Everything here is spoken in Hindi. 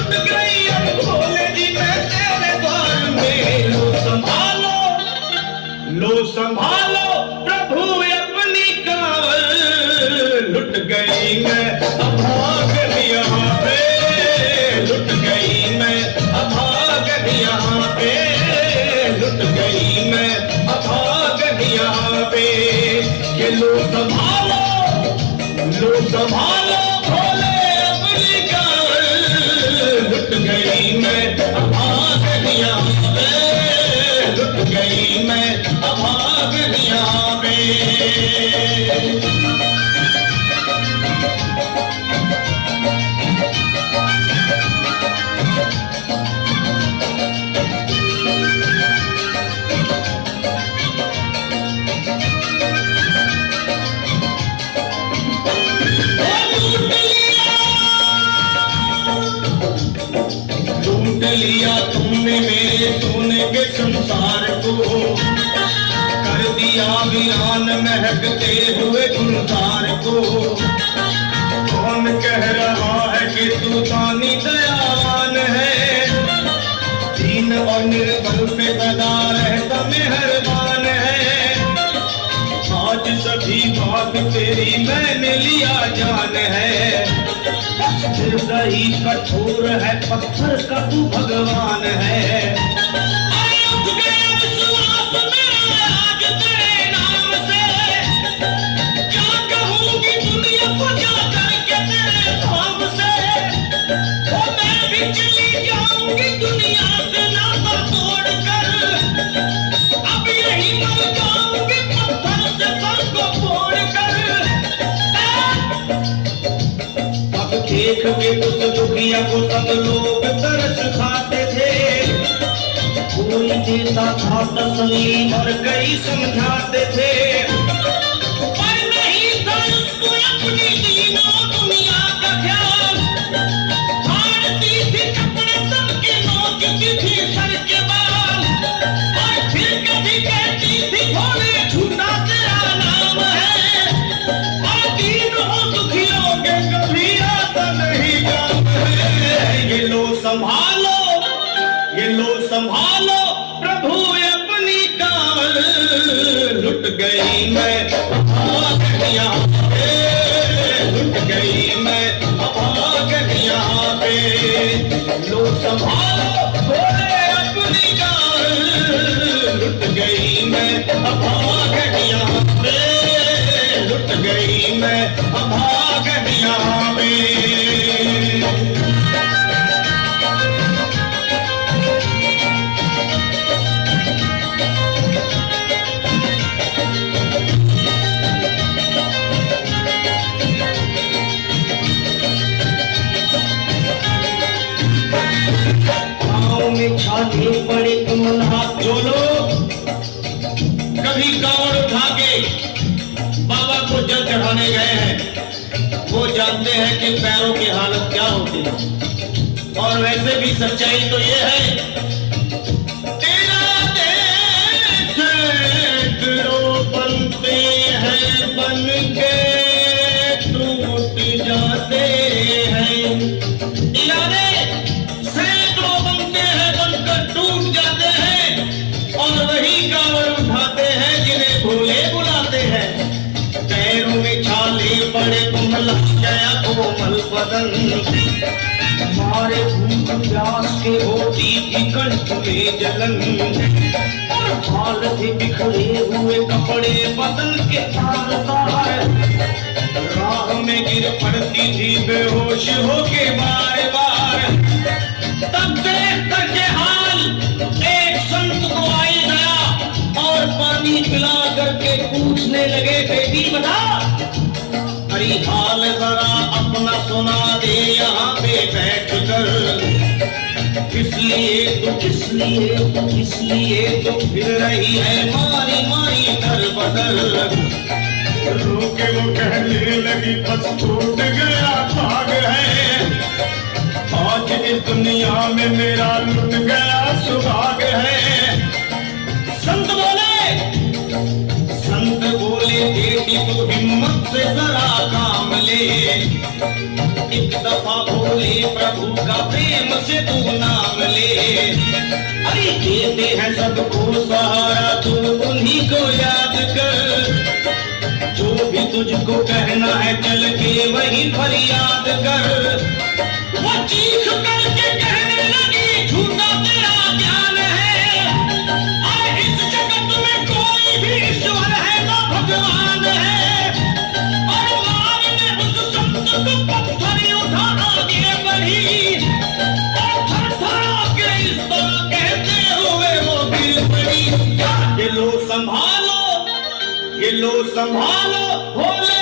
लुट गई अब भोले जी मैं तेरे द्वार में। लो संभालो प्रभु अपनी कावल, लुट गई मैं अभागन यहाँ पे, लुट गई मैं अभागन यहाँ पे, लुट गई मैं अभागन यहाँ पे। ये लो संभालो भोले अपनी कावल, लुट गई मैं अभागन यहाँ पे, लुट गई मैं अभागन यहाँ पे। लूट लिया तुमने मेरे सोने के संसार को, कर दिया वीरान महकते हुए गुलजार को। कौन कह रहा है कि तू दानी दयावान है, दीन और निर्बल पे सदा रहता मेहरबान है। आज सभी बात तेरी मैंने लिया जान है, हृदय कठोर है पत्थर का तू भगवान है। आज तेरे नाम से क्या कहूँगी दुनिया को जा करके तेरे धाम से, वो मैं भी चली जाऊंगी दुनिया से नाता तोड़ कर, अब यही मर जाऊंगी पत्थर से सर को फोड़ कर। देख के उस दुखिया को सब लोग तरस खाते थे, कोई देता था तस्लीम और कई समझाते थे, पर नहीं था उसको अपनी दीनों दुनिया का ख्याल। फाड़ती थी कपड़े तन के, नोचती थी सर के बाल, और फिर कभी कहती थी भोले झूठा तेरा नाम है, और दीन हो दुखियों के कभी नहीं जानते। ये लो संभालो प्रभु अपनी कावल, लुट गई मैं अभागन यहाँ पे, लुट गई मैं अभागन यहाँ पे। लो संभालो भोले अपनी कावल, लुट गई मैं अभागन यहाँ पे, लुट गई मैं अभागन यहाँ पे। छाने पड़े कमल हाथ जो लोग कभी कांवड़ उठा के बाबा को जल चढ़ाने गए हैं, वो जानते हैं कि पैरों की हालत क्या होती है। और वैसे भी सच्चाई तो ये है, तेरा देश बनते हैं बन के टूट जाते हैं, इरादे सैकड़ों बनते हैं बनकर टूट जाते हैं, और वही कांवड़ उठाते हैं जिन्हें भोले बुलाते हैं। पैरों में छाले पड़े कोमल गया कोमल बदन, मारे भूख प्यास के होती थी कंठ में जलन, और हाल थे बिखरे हुए कपड़े बदल के तार तार, राह में गिर पड़ती थी बेहोश होके बार बार। तब देख करके हाल एक संत को आई गया और पानी पिला करके पूछने लगे, बेटी बता हरी हाल जरा अपना सुना दे यहाँ पे बैठ कर, इसलिए तो फिर रही है मारी मारी दर बदल। रोके वो कहने लगी बस टूट गया भाग है, आज इस दुनिया में मेरा लुट गया सुहाग है। संत बोले बेटी तू हिम्मत से जरा काम ले, एक दफा बोले ले प्रभु का प्रेम से तू नाम ले। अरे देते हैं सबको सहारा तू उन्हीं को याद कर, जो भी तुझको कहना है चल के वही फरियाद कर। वो चीख करके कहने लगी झूठा तेरा ज्ञान है, और इस जगत में कोई भी ईश्वर है ना भगवान है। और मार ने उस संत को पत्थर उठा आगे बढ़ी, और थरथरा के इस तरह कहते हुए वो गिर पड़ी। ये लो संभालो, ये लो संभालो, भोले